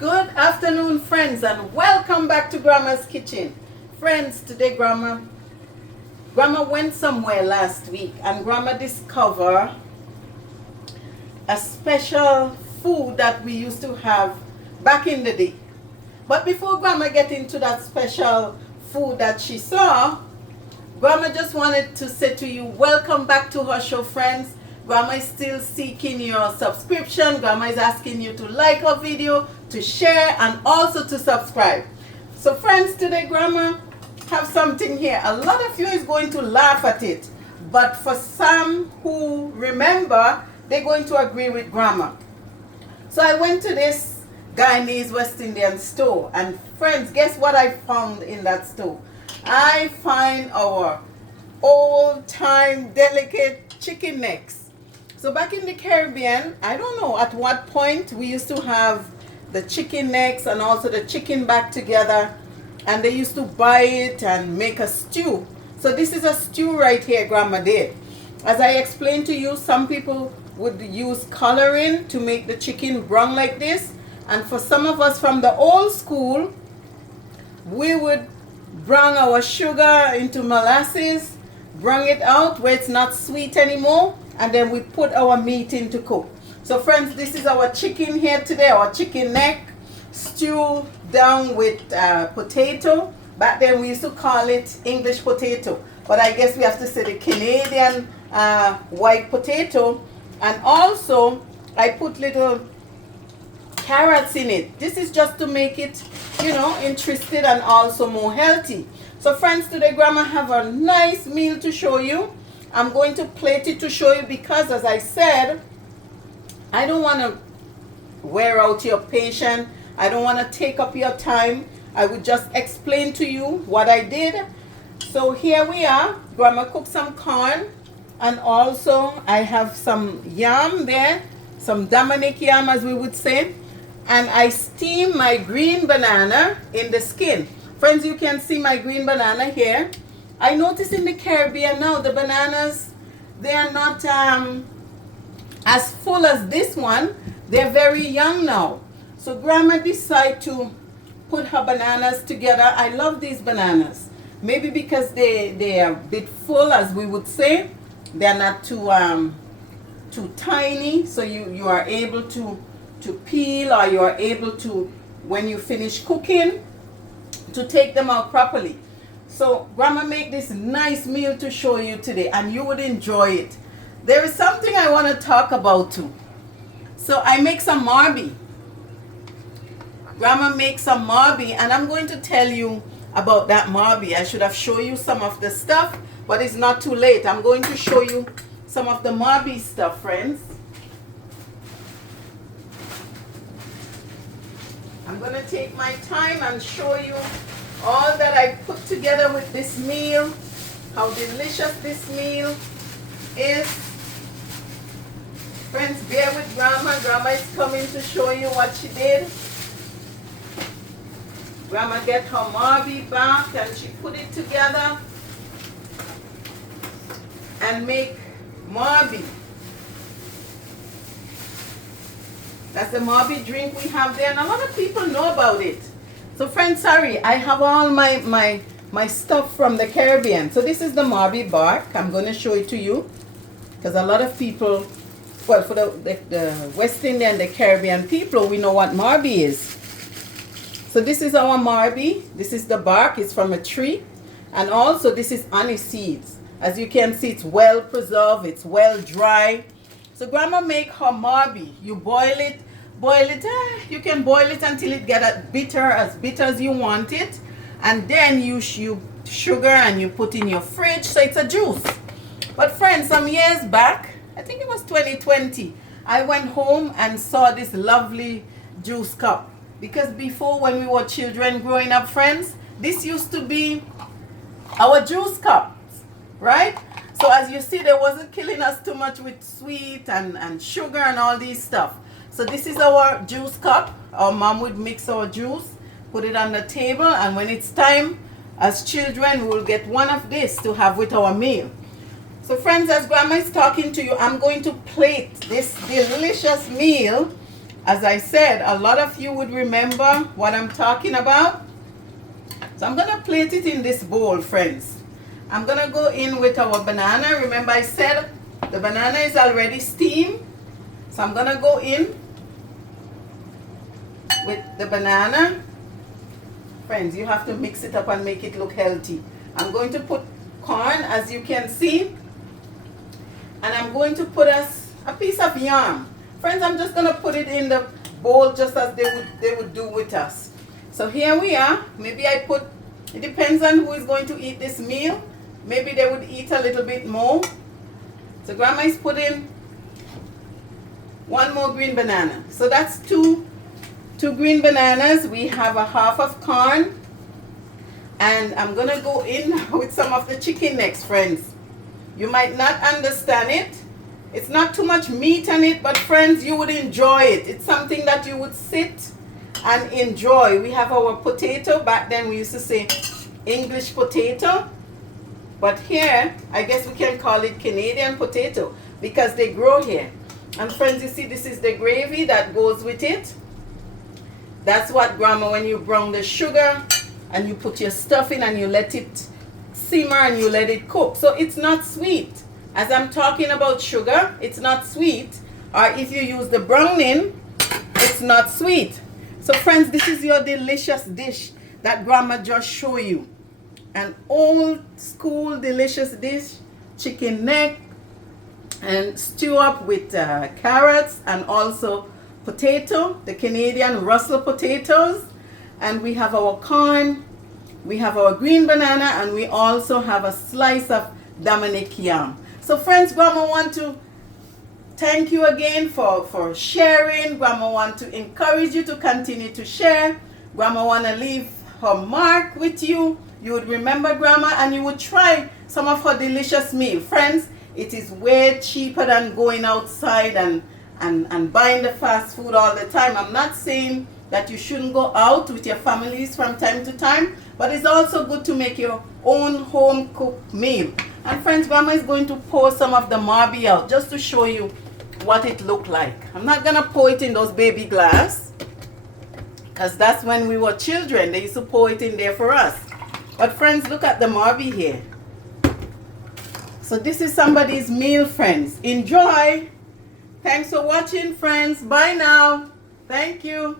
Good afternoon, friends, and welcome back to Grandma's Kitchen. Friends, today Grandma went somewhere last week and Grandma discovered a special food that we used to have back in the day. But before Grandma get into that special food that she saw, Grandma just wanted to say to you, welcome back to her show, friends. Grandma is still seeking your subscription. Grandma is asking you to like our video, to share, and also to subscribe. So friends, today Grandma have something here. A lot of you is going to laugh at it, but for some who remember, they're going to agree with Grandma. So I went to this Guyanese West Indian store, and friends, guess what I found in that store? I find our old-time delicate chicken necks. So back in the Caribbean, I don't know at what point we used to have the chicken necks and also the chicken back together, and they used to buy it and make a stew. So this is a stew right here Grandma did. As I explained to you, some people would use coloring to make the chicken brown like this, and for some of us from the old school, we would brown our sugar into molasses, brown it out where it's not sweet anymore, and then we put our meat in to cook. So friends, this is our chicken here today, our chicken neck, stew down with potato. Back then we used to call it English potato, but I guess we have to say the Canadian white potato. And also I put little carrots in it. This is just to make it, you know, interesting and also more healthy. So friends, today Grandma have a nice meal to show you. I'm going to plate it to show you because, as I said, I don't want to wear out your patience. I don't want to take up your time. I would just explain to you what I did. So here we are. Grandma cooked some corn, and also I have some yam there, some Dominic yam as we would say, and I steam my green banana in the skin. Friends, you can see my green banana here. I notice in the Caribbean now the bananas, they are not as full as this one. They're very young now. So Grandma decided to put her bananas together. I love these bananas. Maybe because they are a bit full, as we would say. They're not too tiny, so you are able to peel, or you are able to, when you finish cooking, to take them out properly. So Grandma make this nice meal to show you today, and you would enjoy it. There is something I want to talk about too. So I make some marby. Grandma makes some marby, and I'm going to tell you about that marby. I should have shown you some of the stuff, but it's not too late. I'm going to show you some of the marby stuff, friends. I'm going to take my time and show you all that I put together with this meal, how delicious this meal is. Friends, bear with Grandma. Grandma is coming to show you what she did. Grandma get her marby back and she put it together and make marby. That's the marby drink we have there, and a lot of people know about it. So friends, sorry, I have all my stuff from the Caribbean. So this is the marby bark. I'm going to show it to you because a lot of people, well, for the West Indian and the Caribbean people, we know what marby is. So this is our marby. This is the bark. It's from a tree. And also this is honey seeds. As you can see, it's well preserved. It's well dry. So Grandma make her marby. You boil it. You can boil it until it get as bitter as you want it, and then you sugar and you put in your fridge, so it's a juice. But friends, some years back, I think it was 2020, I went home and saw this lovely juice cup, because before, when we were children growing up, friends, this used to be our juice cups, right? So as you see, they wasn't killing us too much with sweet and sugar and all these stuff. So this is our juice cup. Our mom would mix our juice, put it on the table, and when it's time, as children, we will get one of this to have with our meal. So friends, as Grandma is talking to you, I'm going to plate this delicious meal As I said, a lot of you would remember what I'm talking about. So I'm gonna plate it in this bowl, friends. I'm gonna go in with our banana. Remember I said the banana is already steamed. So I'm gonna go in with the banana. Friends, you have to mix it up and make it look healthy. I'm going to put corn, as you can see. And I'm going to put us a piece of yam. Friends, I'm just gonna put it in the bowl just as they would do with us. So here we are. Maybe I put, it depends on who is going to eat this meal. Maybe they would eat a little bit more. So Grandma is putting one more green banana. So that's two green bananas. We have a half of corn. And I'm gonna go in with some of the chicken next, friends. You might not understand it. It's not too much meat on it, but friends, you would enjoy it. It's something that you would sit and enjoy. We have our potato. Back then we used to say English potato. But here, I guess we can call it Canadian potato because they grow here. And friends, you see this is the gravy that goes with it. That's what Grandma, when you brown the sugar and you put your stuff in and you let it simmer and you let it cook. So it's not sweet. As I'm talking about sugar, it's not sweet. Or if you use the browning, it's not sweet. So friends, this is your delicious dish that Grandma just showed you. An old school delicious dish, chicken neck and stew up with carrots and also potato, the Canadian Russell potatoes. And we have our corn, we have our green banana, and we also have a slice of Dominic yam. So friends, Grandma want to thank you again for sharing. Grandma want to encourage you to continue to share. Grandma want to leave her mark with you. You would remember Grandma and you would try some of her delicious meal. Friends, it is way cheaper than going outside and buying the fast food all the time. I'm not saying that you shouldn't go out with your families from time to time, but it's also good to make your own home cooked meal. And friends, Grandma is going to pour some of the Marby out just to show you what it looked like. I'm not gonna pour it in those baby glass because that's when we were children. They used to pour it in there for us. But friends, look at the Marby here. So this is somebody's meal, friends. Enjoy. Thanks for watching, friends. Bye now. Thank you.